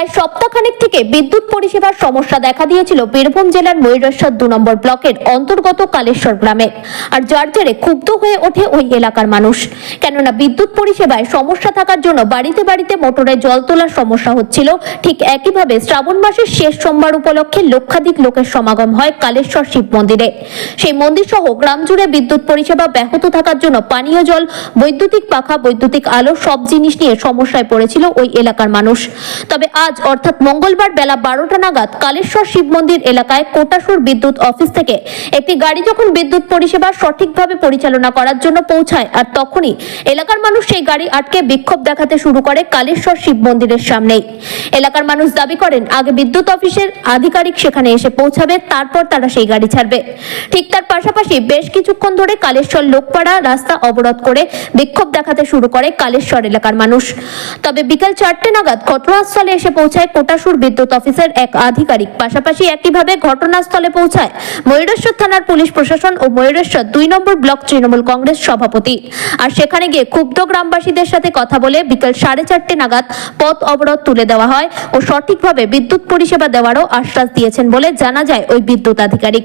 প্রায় সপ্তাহখানেক থেকে বিদ্যুৎ পরিষেবার সমস্যা দেখা দিয়েছিল বীরভূম জেলার ময়ূরেশ্বর 2 নম্বর ব্লকের অন্তর্গত কালেশ্বর গ্রামে। আর যার জেরে ক্ষুব্ধ হয়ে ওঠে ওই এলাকার মানুষ। কেননা বিদ্যুৎ পরিষেবায় সমস্যা থাকার জন্য বাড়িতে বাড়িতে মোটরে জল তোলার সমস্যা হচ্ছিল। ঠিক একইভাবে শ্রাবণ মাসের শেষ সোমবার উপলক্ষে লক্ষাধিক লোকের সমাগম হয় কালেশ্বর শিব মন্দিরে। সেই মন্দির সহ গ্রাম জুড়ে বিদ্যুৎ পরিষেবা ব্যাহত থাকার জন্য পানীয় জল, বৈদ্যুতিক পাখা, বৈদ্যুতিক আলো সব জিনিস নিয়ে সমস্যায় পড়েছিল ওই এলাকার মানুষ। তবে আজ অর্থাৎ মঙ্গলবার বেলা 12টা নাগাদ কালেশ্বর শিব মন্দির এলাকায় কোটাসুর বিদ্যুৎ অফিস থেকে একটি গাড়ি যখন বিদ্যুৎ পরিষেবা সঠিকভাবে পরিচালনা করার জন্য পৌঁছায়, আর তখনই এলাকার মানুষ সেই গাড়ি আটকে বিক্ষোভ দেখাতে শুরু করে কালেশ্বর শিব মন্দিরের সামনেই। এলাকার মানুষ দাবি করেন আগে বিদ্যুৎ অফিসের আধিকারিক সেখানে এসে পৌঁছাবে, তারপর তারা সেই গাড়ি ছাড়বে। ঠিক তার পাশাপাশি বেশ কিছুক্ষণ ধরে কালেশ্বর লোকপাড়া রাস্তা অবরোধ করে বিক্ষোভ দেখাতে শুরু করে কালেশ্বর এলাকার মানুষ। তবে বিকাল 4টে নাগাদ ঘটনাস্থলে এসে পৌঁছায় কোটাসুর বিদ্যুৎ অফিসের এক আধিকারিক। পাশাপাশি একইভাবে ঘটনাস্থলে পৌঁছায় ময়ূরেশ্বর থানার পুলিশ প্রশাসন ও ময়ূরেশ্বর 2 নম্বর ব্লক তৃণমূল কংগ্রেস সভাপতি। আর সেখানে গিয়ে ক্ষুব্ধ গ্রামবাসীদের সাথে কথা বলে বিকাল 4:30 নাগাদ পথ অবরোধ তুলে দেওয়া হয় ও সঠিকভাবে বিদ্যুৎ পরিষেবা দেওয়ারও আশ্বাস দিয়েছেন বলে জানা যায় ওই বিদ্যুৎ আধিকারিক।